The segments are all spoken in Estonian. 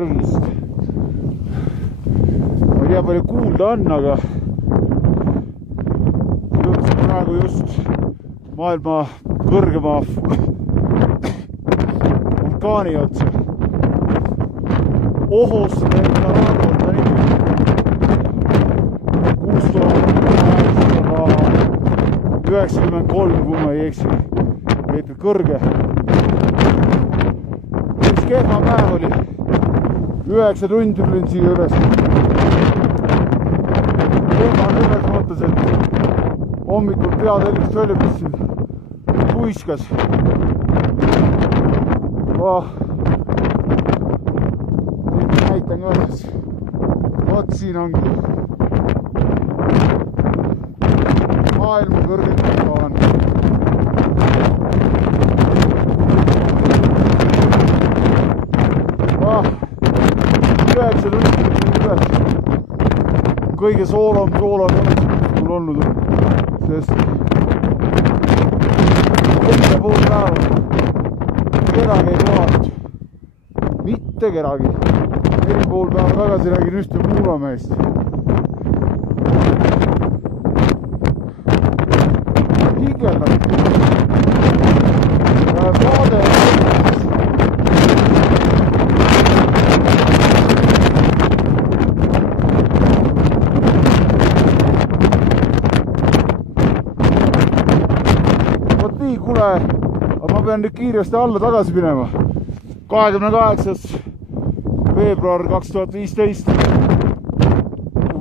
tervist. Ma ei tea, palju kuulda on, aga jõudsin praegu just maailma kõrgema vulkaani otsa. Ohos enda arvult on ikka 6893, kui ma ei eksi, meetrit kõrge. Üks kehva päev oli, 9 tundi tulin siia üles. Kehva on üles mõttes, et hommikul peatelist välja püssin, puiskas. Näitan ka siis. Vot siin ongi maailma kõrgem vulkaan. Üheksa tundi üles. Kõige soolam mul olnud, sest enne pool päeva kedagi ei vaadanud. Mitte kedagi. 4,5 päeva tagasi räägin ühte Muulamäest. Higeldab. Vaade on vot nii, kuule, aga ma pean nüüd kiiresti alla tagasi minema. 28. veebruar 2015,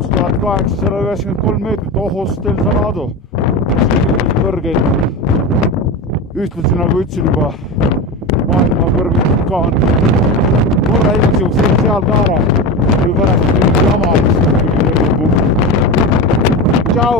6893 meetrit, Ohos del Salado, kõrgeid. Ühtlasi, nagu ütlesin juba, maailma kõrgem vulkaan. Korra igaks juhuks seal ka ära, kui pärast jama. Tšau!